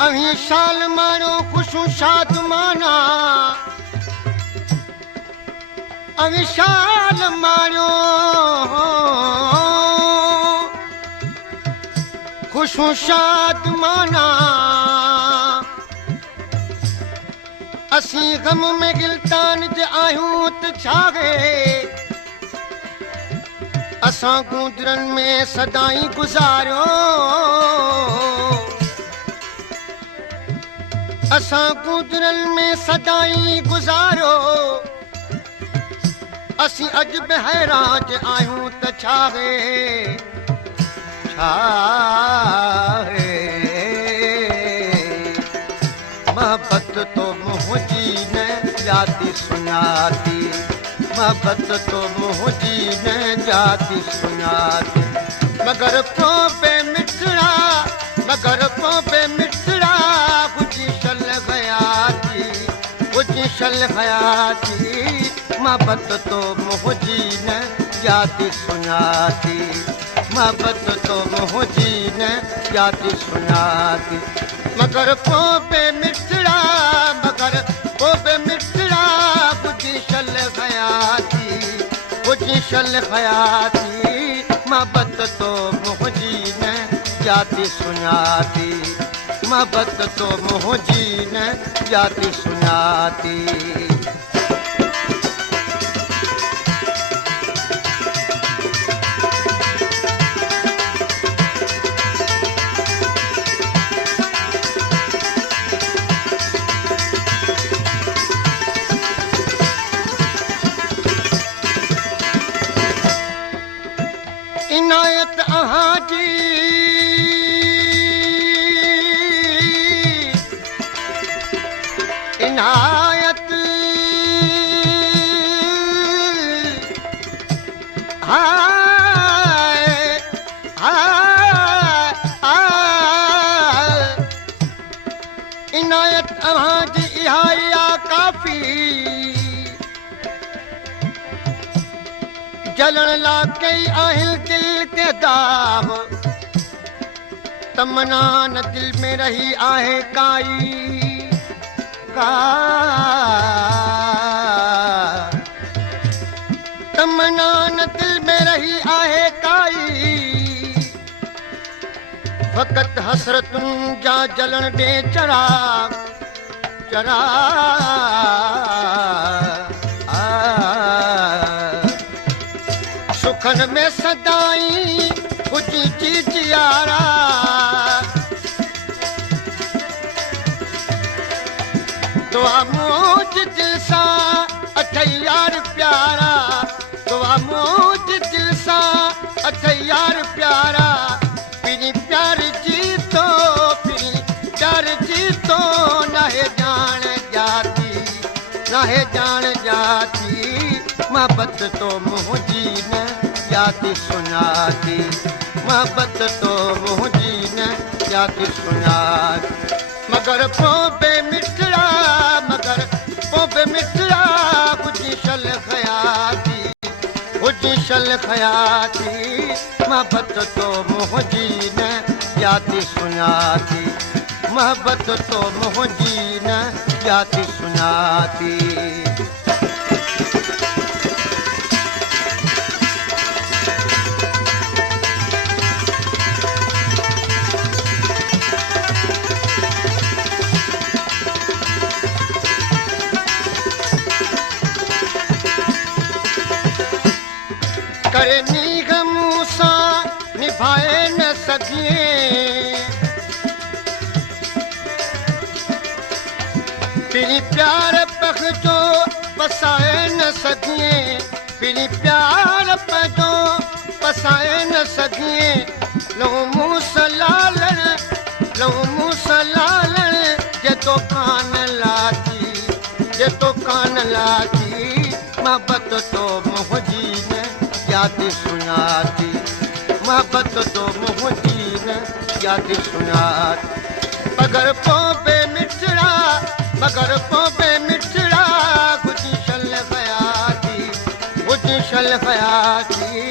अभी शाल मारो खुशू शाद माना अभी शाल मारो खुशू शाद माना असी गम में गिलतान जे आयूं त छागे असां गूंजरन में सदाई गुजारो असां गूंजरन में सदाई गुजारो असी अज बहराज आयूं त छागे मोहब्बत तो मुझी न जाती सुनाती मोहब्बत तो मुझी न जाती सुनाती मगर पोपे मिठड़ा बुझी शल गयाती मोहब्बत तो मुझी न जाती सुनाती मोहब्बत तो मुझी न जाती सुनाती मगर पोपे मिठड़ा बुझी शल गयाती मोहब्बत तो मुझी न जाती सुनाती मोहब्बत तो मुझी न जाती सुनाती इनायत अहाजी इनायत इनायत अहाजी इहाया काफी जलन ला कई आहिल दिल के दाम तमन्ना न दिल में रही आहे काई तमन्ना न दिल में रही आहे काई फकत हसरतुन जा जलन दे चराग सुखन में सदाई बुझी चीचियारा दुआ मूज दिल सा अठयार प्यारा दुआ मूज दिल सा अठयार प्यारा पिनी प्यार जीतो नाहे जान जाती मोहब्बत तो मुझी न जाती सुनाती मोहब्बत तो मुझी न जाती सुनाती मगर पोपे मिठड़ा बुझी शल खयाती मोहब्बत तो मुझी न जाती सुनाती मोहब्बत तो मुझी न जाती सुनाती करे नीग मूसा निभाए न सकिए तेरी प्यार पखजो बसाए न सकिए तेरी प्यार पखजो बसाए न सकिए लो मूसा लालन जे तो कान लाती मोहब्बत तो मुझी न जाती सुनाती मोहब्बत तो मुझी न याद सुनात मगर पोबे मिठड़ा मगर पोबे मिठड़ा गुजी शल खयाती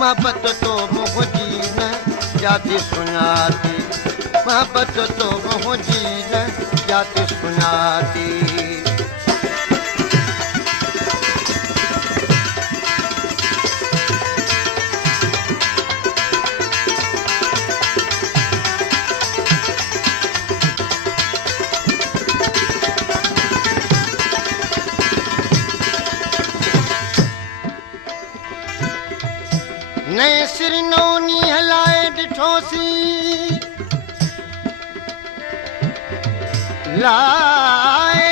मोहब्बत तो मुझी न याद सुनाती मोहब्बत तो मुझी न याद सुनाती नए सिर नौनी हलाए ॾिठोसी लाए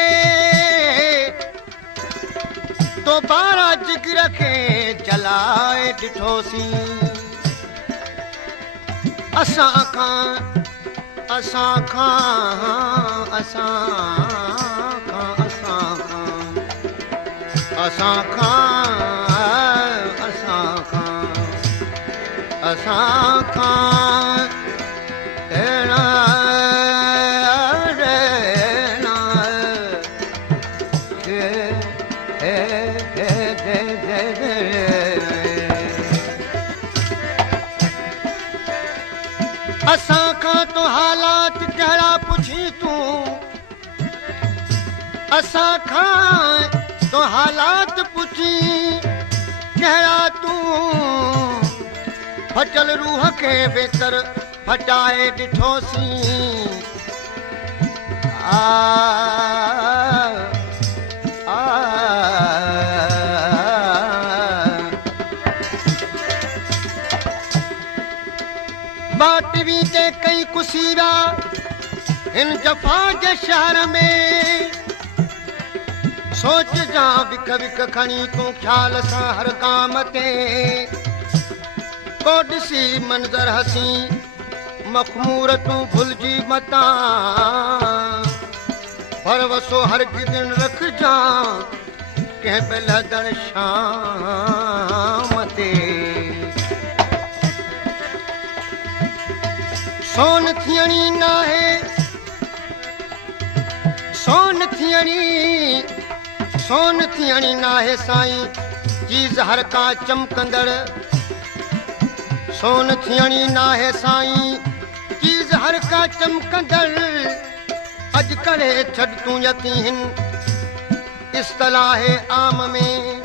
दोबारा जिगर खे जलाए ॾिठोसी असां खां असां खां असां खां असां खां असां खां असां खां असां खां रहना रहना असां खां तो हालात कहिड़ा पुछी तूं असां खां तो हालात पुछी कहिड़ा तूं फटल रूह के बेतर फटाए ॾिठोसी आ आ बाटवी ते कई कुसीरा इन जफ़ा जे शहर में सोच जा विक विक खणी तूं ख़्याल सां हर काम ते को ॾिसी मंज़र हसी मखमूर तूं भुलिजी मता पर वसो हर दिन रखजा कंहिं बि लहदड़ शाम ते सोन थियणी नाहे सोन थियणी नाहे साईं चीज़ हर का चमकंदड़ सोन थियणी नाहे साईं चीज़ हर का चमकंदड़ अज करे छॾ तूं यकीन इस्तलाहे आम में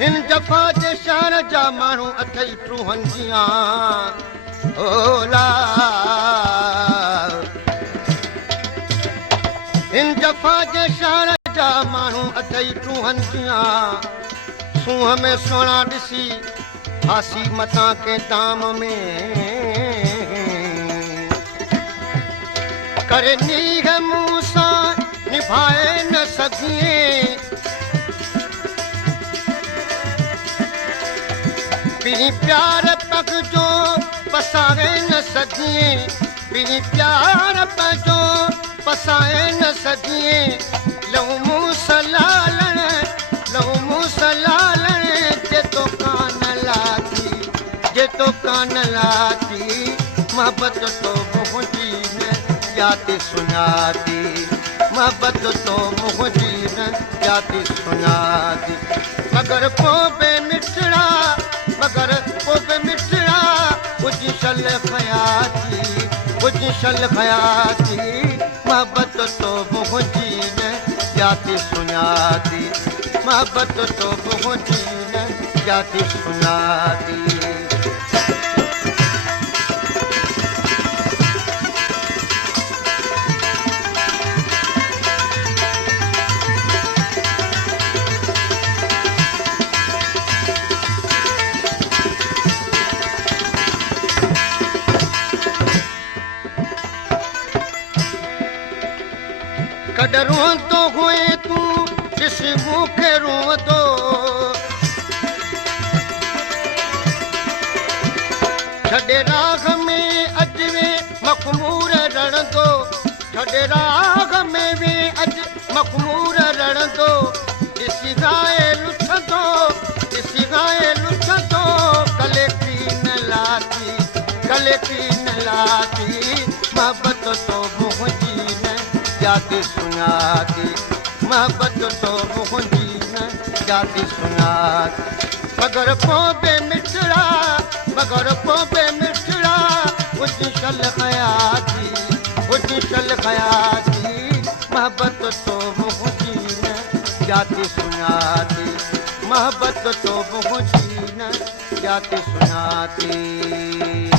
हिन जफ़ा जे शहर जा माण्हू अथई ट्रूहनि जियां ओला हिन जफ़ा जे शहर जा माण्हू अथई ट्रूहनि जियां सूंह में सोना ॾिसी फासी मता के दाम में करे नीह मुंह सां निभाए न सघिए पी प्यार पग जो पसाए न सघिए पी प्यार पजो पसाए न सघिए लहू मुंह सलालण लहू मुंह सलालण जे तो कान लाती जे तो कान लाती मोहब्बत तो मुझी न याद सुनाती मोहब्बत तो मुझी न याद सुनाती मगर पोबे मिठड़ा मगर पोबे मिठड़ा कुछ शल खयाती मोहब्बत तो मुझी न याद सुनाती मोहब्बत तो मुझी न याद सुनाती कॾ रोंदो हुए तूं ॾिस मूंखे रोंदो छॾे राग में अॼु वे मखमूर रड़ंदो छॾे राग में वे अॼु मखमूर रड़ंदो ॾिसी गाए लुथंदो कले की न ला जाती सुञाती मोहब्बत तो मुंहिंजी न जाती सुञाती बगर पोइ मिठड़ा बगर पोइ मिठड़ा उछल खयाती उछल खयाती मोहब्बत तो मुंहिंजी न जाती सुञाती मोहब्बत तो मुंहिंजी न जाती सुञाती